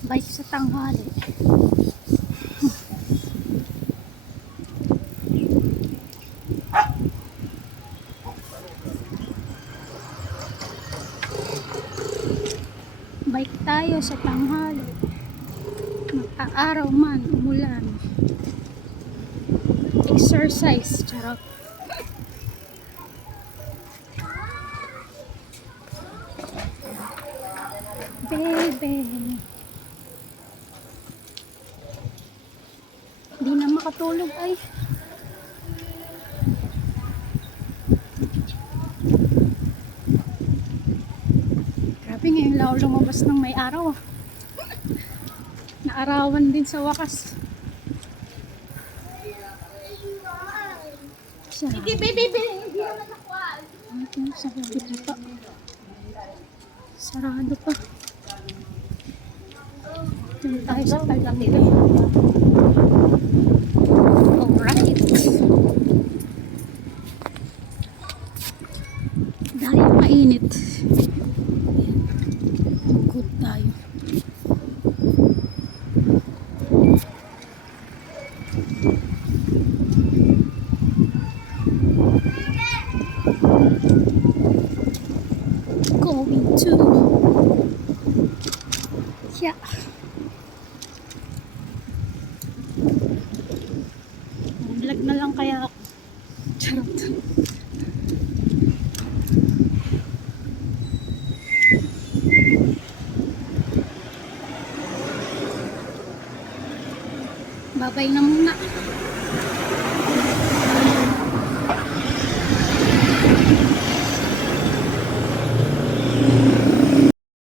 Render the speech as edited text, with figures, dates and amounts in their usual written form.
Bike sa tanghali. Bike tayo sa tanghali. Mag-aaraw man, umulan. Exercise, charot. Baby. Di na makatulog ay. Grabe ngayon lao lumabas ng may araw. Naarawan din sa wakas. Sige, baby, hindi naman nakuha. Sarado pa. Sarado pa. Doon tayo sa palapit. Alright. Dahil mainit. Good tayo. Going to yeah. Vlog na lang kaya ako. Charot. Babay na muna.